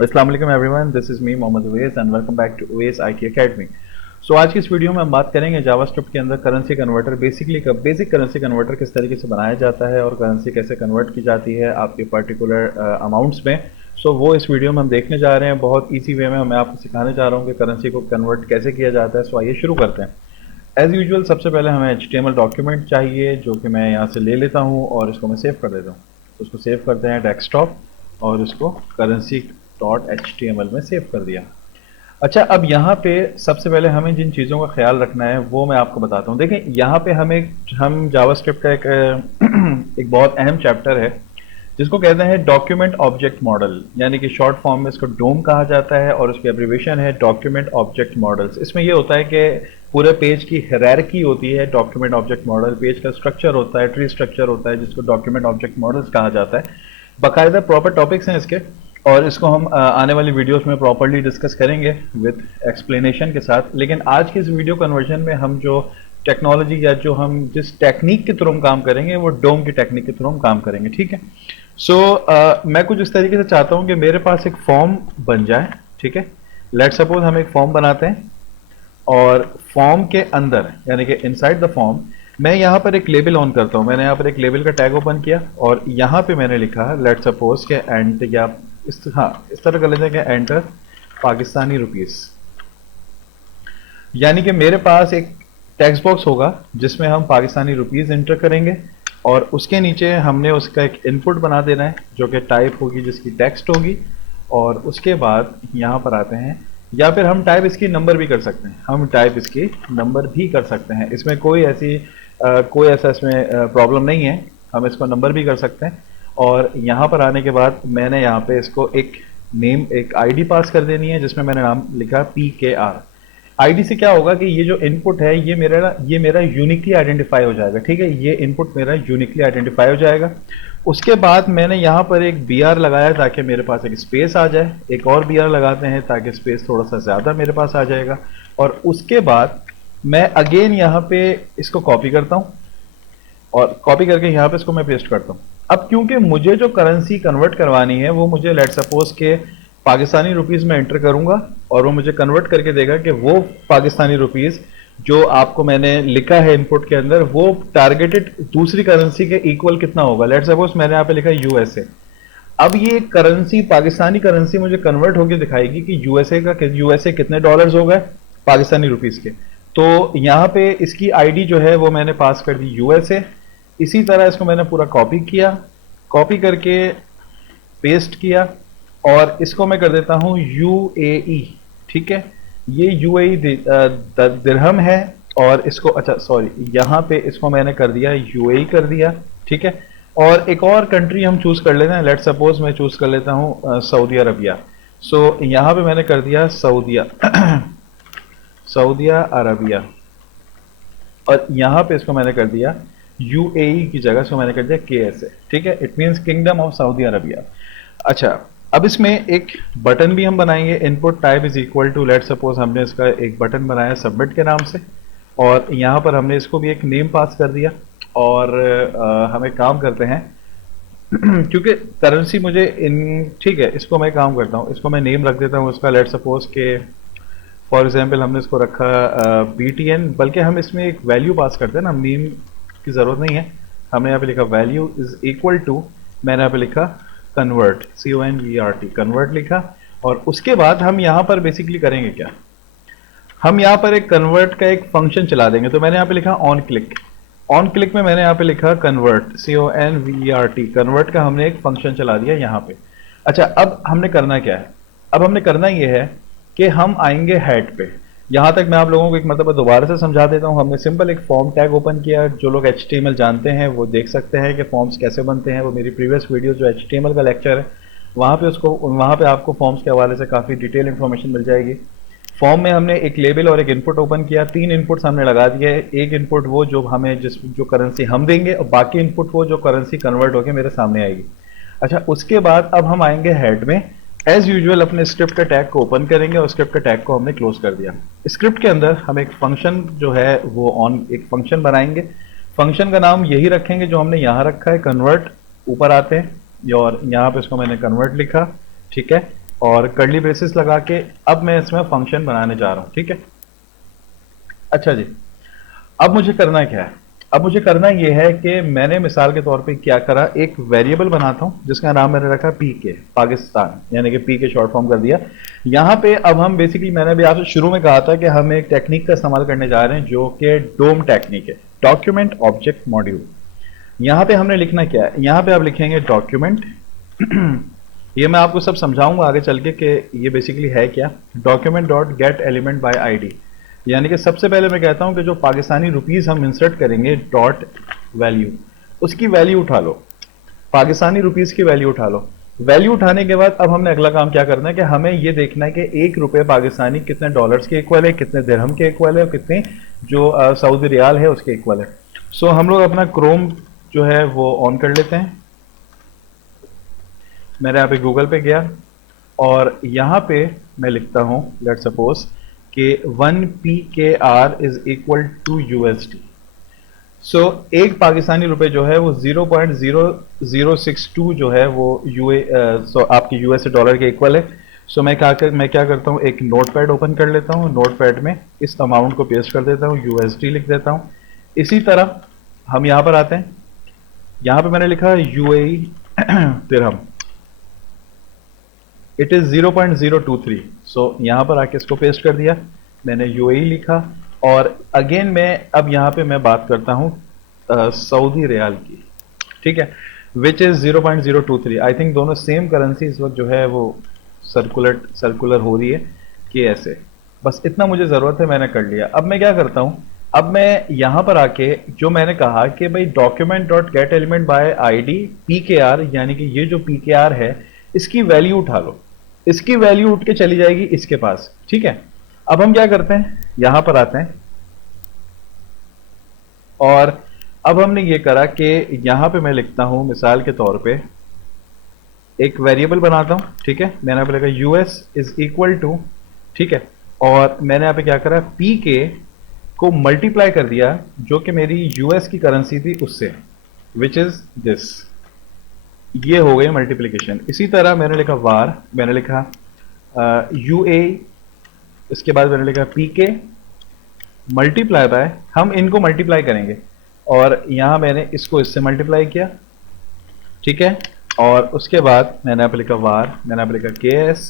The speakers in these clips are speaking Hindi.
अस्सलाम वालेकुम everyone, this is me Mohammad Uwais and welcome back to Uwais IT academy. So आज की इस वीडियो में हम बात करेंगे जावास्क्रिप्ट के अंदर currency converter, basically basic currency converter किस तरीके से बनाया जाता है और करेंसी कैसे कन्वर्ट की जाती है आपके पर्टिकुलर अमाउंट्स में। सो वो इस वीडियो में हम देखने जा रहे हैं। बहुत ईजी वे में मैं आपको सिखाने जा रहा हूँ कि करेंसी को कन्वर्ट कैसे किया जाता है। सो आइए शुरू करते हैं। एज़ यूजुअल सबसे पहले हमें HTML डॉक्यूमेंट चाहिए, जो कि मैं यहाँ से ले लेता हूँ और इसको मैं सेव कर देता हूँ। तो उसको सेव करते हैं डेस्कटॉप और इसको करेंसी .html में सेव कर दिया। अच्छा, अब यहाँ पे सबसे पहले हमें जिन चीज़ों का ख्याल रखना है वो मैं आपको बताता हूँ। देखें, यहाँ पे हम जावास्क्रिप्ट का एक बहुत अहम चैप्टर है जिसको कहते हैं डॉक्यूमेंट ऑब्जेक्ट मॉडल, यानी कि शॉर्ट फॉर्म में इसको डोम कहा जाता है और उसकी एब्रीवेशन है डॉक्यूमेंट ऑब्जेक्ट मॉडल्स। इसमें ये होता है कि पूरे पेज की हायरार्की होती है डॉक्यूमेंट ऑब्जेक्ट मॉडल, पेज का स्ट्रक्चर होता है, ट्री स्ट्रक्चर होता है, जिसको डॉक्यूमेंट ऑब्जेक्ट मॉडल्स कहा जाता है। बाकायदा प्रॉपर टॉपिक्स हैं इसके, और इसको हम आने वाली वीडियोस में प्रॉपर्ली डिस्कस करेंगे विद एक्सप्लेनेशन के साथ। लेकिन आज की इस वीडियो कन्वर्जन में हम जो टेक्नोलॉजी या जो हम जिस टेक्निक के थ्रू हम काम करेंगे वो डोम की टेक्निक के थ्रू हम काम करेंगे, ठीक है। सो मैं कुछ इस तरीके से चाहता हूं कि मेरे पास एक फॉर्म बन जाए, ठीक है। लेट सपोज हम एक फॉर्म बनाते हैं और फॉर्म के अंदर यानी कि इनसाइड द फॉर्म मैं यहाँ पर एक लेबल ऑन करता हूँ। मैंने यहाँ पर एक लेबल का टैग ओपन किया और यहाँ पे मैंने लिखा लेट सपोज के एंड या इस तरह कर लेते हैं कि एंटर पाकिस्तानी रुपीस। यानी कि मेरे पास एक टेक्स्ट बॉक्स होगा जिसमें हम पाकिस्तानी रुपीस एंटर करेंगे और उसके नीचे हमने उसका एक इनपुट बना देना है जो कि टाइप होगी, जिसकी टेक्स्ट होगी। और उसके बाद यहाँ पर आते हैं, या फिर हम टाइप इसकी नंबर भी कर सकते हैं, हम टाइप इसकी नंबर भी कर सकते हैं। इसमें कोई ऐसा इसमें प्रॉब्लम नहीं है, हम इसको नंबर भी कर सकते हैं। और यहाँ पर आने के बाद मैंने यहाँ पे इसको एक आईडी पास कर देनी है जिसमें मैंने नाम लिखा PKR। आईडी से क्या होगा कि ये जो इनपुट है ये मेरा यूनिकली आइडेंटिफाई हो जाएगा, ठीक है। ये इनपुट मेरा यूनिकली आइडेंटिफाई हो जाएगा। उसके बाद मैंने यहाँ पर एक BR लगाया ताकि मेरे पास एक स्पेस आ जाए, एक और BR लगाते हैं ताकि स्पेस थोड़ा सा ज़्यादा मेरे पास आ जाएगा। और उसके बाद मैं अगेन यहाँ पे इसको कॉपी करता हूँ और कॉपी करके यहाँ पे इसको मैं पेस्ट करता हूँ। अब क्योंकि मुझे जो करेंसी कन्वर्ट करवानी है वो मुझे लेट सपोज के पाकिस्तानी रुपीस में एंटर करूंगा और वो मुझे कन्वर्ट करके देगा कि वो पाकिस्तानी रुपीस जो आपको मैंने लिखा है इनपुट के अंदर वो टारगेटेड दूसरी करेंसी के इक्वल कितना होगा। लेट सपोज मैंने यहाँ पे लिखा USA। अब ये करेंसी पाकिस्तानी करेंसी मुझे कन्वर्ट होकर दिखाएगी कि यूएसए कितने डॉलर्स हो गए पाकिस्तानी रुपीस के। तो यहाँ पे इसकी आईडी जो है वो मैंने पास कर दी USA। इसी तरह इसको मैंने पूरा कॉपी किया, कॉपी करके पेस्ट किया और इसको मैं कर देता हूं UAE, ठीक है। ये UAE दिरहम है और इसको अच्छा सॉरी यहाँ पे इसको मैंने कर दिया UAE कर दिया, ठीक है। और एक और कंट्री हम चूज कर लेते हैं। लेट सपोज मैं चूज कर लेता हूँ सऊदी अरबिया। सो यहाँ पे मैंने कर दिया सऊदी अरबिया और यहाँ पे इसको मैंने कर दिया UAE की जगह इसको मैंने कर दिया KSA, ठीक है। It means kingdom of Saudi Arabia. अच्छा, अब इसमें एक बटन भी हम बनाएंगे, input type is equal to let suppose हमने इसका एक बटन बनाया सबमिट के नाम से और यहाँ पर हमने इसको भी एक नेम पास कर दिया। और हम एक काम करते हैं क्योंकि करेंसी मुझे ठीक है, इसको मैं काम करता हूँ, इसको मैं नेम रख देता हूँ उसका। लेट सपोज के फॉर एग्जाम्पल हमने इसको रखा BTN, बल्कि हम इसमें एक वैल्यू पास करते हैं ना, नेम की जरूरत नहीं है। हमने यहाँ पे लिखा वैल्यू इज इक्वल टू, मैंने यहाँ पे लिखा कन्वर्ट CONVERT कन्वर्ट लिखा। और उसके बाद हम यहाँ पर बेसिकली करेंगे क्या, हम यहाँ पर एक कन्वर्ट का एक फंक्शन चला देंगे। तो मैंने यहाँ पे लिखा ऑन क्लिक में मैंने यहाँ पे लिखा कन्वर्ट CONVERT कन्वर्ट का हमने एक फंक्शन चला दिया यहाँ पे। अच्छा, अब हमने करना क्या है, अब हमने करना ये है कि हम आएंगे हेड पे। यहाँ तक मैं आप लोगों को एक मतलब दोबारा से समझा देता हूँ। हमने सिंपल एक फॉर्म टैग ओपन किया, जो लोग HTML जानते हैं वो देख सकते हैं कि फॉर्म्स कैसे बनते हैं। वो मेरी प्रीवियस वीडियो जो HTML का लेक्चर है वहाँ पे आपको फॉर्म्स के हवाले से काफ़ी डिटेल इन्फॉर्मेशन मिल जाएगी। फॉर्म में हमने एक लेबल और एक इनपुट ओपन किया, 3 इनपुट्स हमने लगा दिए। एक इनपुट वो जो हमें जो करेंसी हम देंगे और बाकी इनपुट वो जो करेंसी कन्वर्ट होकर मेरे सामने आएगी। अच्छा, उसके बाद अब हम आएंगे हेड में। एज यूजुअल अपने स्क्रिप्ट का टैग को ओपन करेंगे और स्क्रिप्ट का टैग को हमने क्लोज कर दिया। स्क्रिप्ट के अंदर हम एक फंक्शन जो है वो एक फंक्शन बनाएंगे। फंक्शन का नाम यही रखेंगे जो हमने यहाँ रखा है, कन्वर्ट। ऊपर आते हैं और यहाँ पे इसको मैंने कन्वर्ट लिखा, ठीक है। और कर्ली ब्रेसेस लगा के अब मैं इसमें फंक्शन बनाने जा रहा हूं, ठीक है। अच्छा जी, अब मुझे करना क्या है? अब मुझे करना यह है कि मैंने मिसाल के तौर पे क्या करा, एक वेरिएबल बनाता हूं जिसका नाम मैंने रखा पीके, पाकिस्तान, यानी कि पी के शॉर्ट फॉर्म कर दिया। यहां पे अब हम बेसिकली, मैंने भी आपसे शुरू में कहा था कि हम एक टेक्निक का इस्तेमाल करने जा रहे हैं जो कि डोम टेक्निक है, डॉक्यूमेंट ऑब्जेक्ट मॉड्यूल। यहां पे हमने लिखना क्या है, यहां पे आप लिखेंगे डॉक्यूमेंट ये मैं आपको सब समझाऊंगा आगे चल के कि ये बेसिकली है क्या। Document dot gate element by ID, यानी कि सबसे पहले मैं कहता हूं कि जो पाकिस्तानी रुपीस हम इंसर्ट करेंगे डॉट वैल्यू, उसकी वैल्यू उठा लो, पाकिस्तानी रुपीस की वैल्यू उठा लो। वैल्यू उठाने के बाद अब हमने अगला काम क्या करना है कि हमें ये देखना है कि एक रुपए पाकिस्तानी कितने डॉलर्स के इक्वल है, कितने दिरहम के इक्वल है, और कितने जो सऊदी रियाल है उसके इक्वल है। सो हम लोग अपना क्रोम जो है वो ऑन कर लेते हैं। मैंने यहाँ पे गूगल पे गया और यहाँ पे मैं लिखता हूँ लेट सपोज कि 1 PKR is equal to USD। So एक पाकिस्तानी रुपए जो है वो 0.0062 जो है वो आपके यूएसए डॉलर के इक्वल है। सो मैं क्या करता हूँ, एक नोटपैड ओपन कर लेता हूँ, नोटपैड में इस अमाउंट को पेस्ट कर देता हूँ, USD लिख देता हूँ। इसी तरह हम यहाँ पर आते हैं, यहाँ पे मैंने लिखा UAE दिरहम, इट इज 0.023। सो यहां पर आके इसको पेस्ट कर दिया, मैंने UAE लिखा। और अगेन मैं अब यहां पे मैं बात करता हूं सऊदी रियाल की, ठीक है, विच इज 0.023। आई थिंक दोनों सेम करेंसी इस वक्त जो है वो सर्कुलर हो रही है कि ऐसे, बस इतना मुझे जरूरत है, मैंने कर लिया। अब मैं क्या करता हूं, अब मैं यहां पर आके जो मैंने कहा कि भाई document dot gate element by ID PKR, यानी कि ये जो PKR है इसकी वैल्यू उठा लो, इसकी वैल्यू उठ के चली जाएगी इसके पास, ठीक है। अब हम क्या करते हैं, यहां पर आते हैं और अब हमने ये करा कि यहां पे मैं लिखता हूं मिसाल के तौर पे एक वेरिएबल बनाता हूं, ठीक है। मैंने यहाँ पे लिखा US इज इक्वल टू, ठीक है, और मैंने यहाँ पे क्या करा, PK को मल्टीप्लाई कर दिया जो कि मेरी US की करेंसी थी उससे, विच इज दिस, ये हो गई मल्टीप्लिकेशन। इसी तरह मैंने लिखा वार, मैंने लिखा UA, इसके बाद मैंने लिखा PK मल्टीप्लाई बाय, हम इनको मल्टीप्लाई करेंगे और यहां मैंने इसको इससे मल्टीप्लाई किया, ठीक है। और उसके बाद मैंने यहाँ पे लिखा वार, मैंने यहाँ पे लिखा KS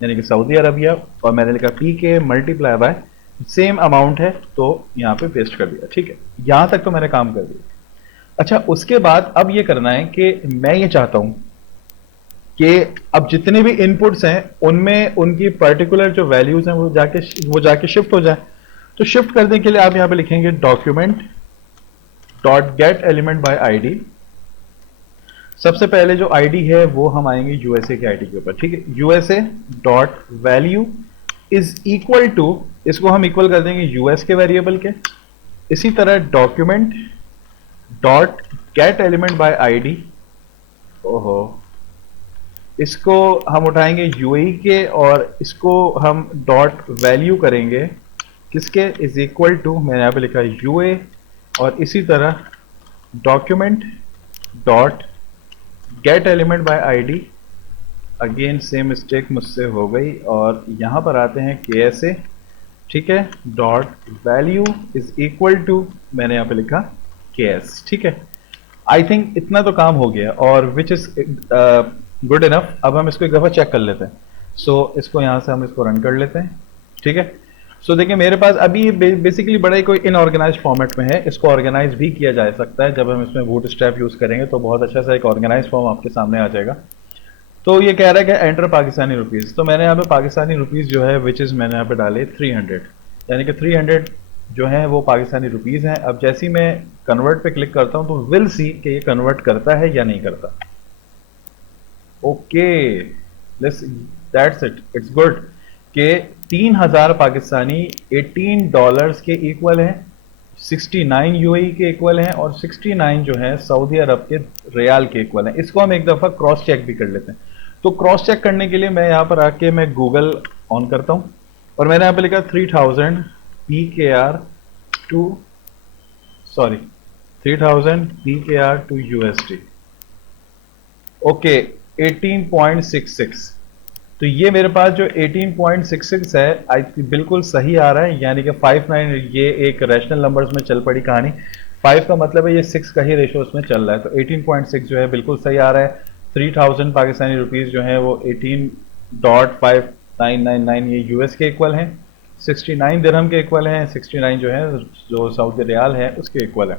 यानी कि सऊदी अरबिया, और मैंने लिखा PK multiply by same amount है तो यहाँ पे पेस्ट कर दिया, ठीक है। यहां तक तो मैंने काम कर दिया। अच्छा, उसके बाद अब ये करना है कि मैं ये चाहता हूं कि अब जितने भी इनपुट्स हैं उनमें उनकी पर्टिकुलर जो वैल्यूज हैं वो जाके शिफ्ट हो जाए। तो शिफ्ट करने के लिए आप यहां पे लिखेंगे document dot gate element by ID. सबसे पहले जो आईडी है वो हम आएंगे यूएसए के आईडी के ऊपर, ठीक है। USA dot value is equal to, इसको हम इक्वल कर देंगे यूएस के वेरिएबल के। इसी तरह document dot gate element by ID, ओहो, इसको हम उठाएंगे यूएई के और इसको हम डॉट वैल्यू करेंगे किसके, इज इक्वल टू, मैंने यहां पे लिखा यूए, और इसी तरह document dot gate element by ID, again same mistake मुझसे हो गई, और यहां पर आते हैं KSA, ठीक है, dot value is equal to, मैंने यहां पे लिखा KS, ठीक है। आई थिंक इतना तो काम हो गया और विच इज गुड इनफ। अब हम इसको एक दफा चेक कर लेते हैं। सो इसको यहां से हम इसको रन कर लेते हैं, ठीक है। सो देखिए मेरे पास अभी बेसिकली बड़ा ही कोई इनऑर्गेनाइज फॉर्मेट में है, इसको ऑर्गेनाइज भी किया जा सकता है। जब हम इसमें बूटस्ट्रैप यूज करेंगे तो बहुत अच्छा सा एक ऑर्गेनाइज फॉर्म आपके सामने आ जाएगा। तो ये कह रहा है कि एंटर पाकिस्तानी रुपीज, तो मैंने यहाँ पे पाकिस्तानी रुपीज जो है विच इज मैंने यहाँ पे डाले 300, यानी कि 300 जो है वो पाकिस्तानी रुपीज हैं। अब जैसे ही मैं कन्वर्ट पे क्लिक करता हूं तो विल सी कि ये कन्वर्ट करता है या नहीं करता। Okay, that's it, it's good कि 3000 पाकिस्तानी 18 डॉलर्स के इक्वल है, 69 यूएई के इक्वल हैं, और 69 जो है सऊदी अरब के रियाल के इक्वल हैं। इसको हम एक दफा क्रॉस चेक भी कर लेते हैं। तो क्रॉस चेक करने के लिए मैं यहां पर आके मैं गूगल ऑन करता हूं और मैंने यहां पे लिखा 3000 PKR to, sorry 3000 PKR to USD, okay 18.66। तो ये मेरे पास जो 18.66 है बिल्कुल सही आ रहा है, यानी कि 59 ये एक रैशनल नंबर्स में चल पड़ी कहानी। 5 का मतलब है ये 6 का ही रेशो उसमें चल रहा है, तो 18.6 जो है बिल्कुल सही आ रहा है। 3000 पाकिस्तानी रुपीस जो है वो 18.5999 ये यूएस के इक्वल हैं, 69 दिरहम के इक्वल हैं, 69 जो है जो सऊदी रियाल है उसके इक्वल है।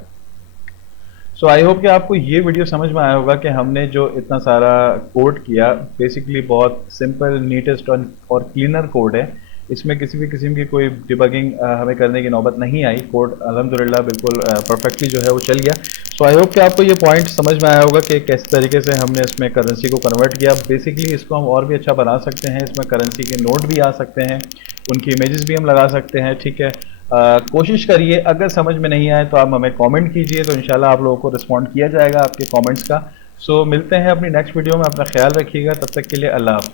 सो आई होप कि आपको ये वीडियो समझ में आया होगा कि हमने जो इतना सारा कोड किया बेसिकली बहुत सिंपल नीटेस्ट और क्लीनर कोड है। इसमें किसी भी किस्म की कोई डिबगिंग हमें करने की नौबत नहीं आई। कोड अल्हम्दुलिल्लाह बिल्कुल परफेक्टली जो है वो चल गया। सो आई होप कि आपको ये पॉइंट समझ में आया होगा कि किस तरीके से हमने इसमें करेंसी को कन्वर्ट किया। बेसिकली इसको हम और भी अच्छा बना सकते हैं, इसमें करेंसी के नोट भी आ सकते हैं, उनकी इमेजेस भी हम लगा सकते हैं। ठीक है, कोशिश करिए, अगर समझ में नहीं आए तो आप हमें कमेंट कीजिए, तो इंशाल्लाह आप लोगों को रिस्पॉन्ड किया जाएगा आपके कमेंट्स का। सो मिलते हैं अपनी नेक्स्ट वीडियो में, अपना ख्याल रखिएगा, तब तक के लिए अल्लाह हाफ़िज़।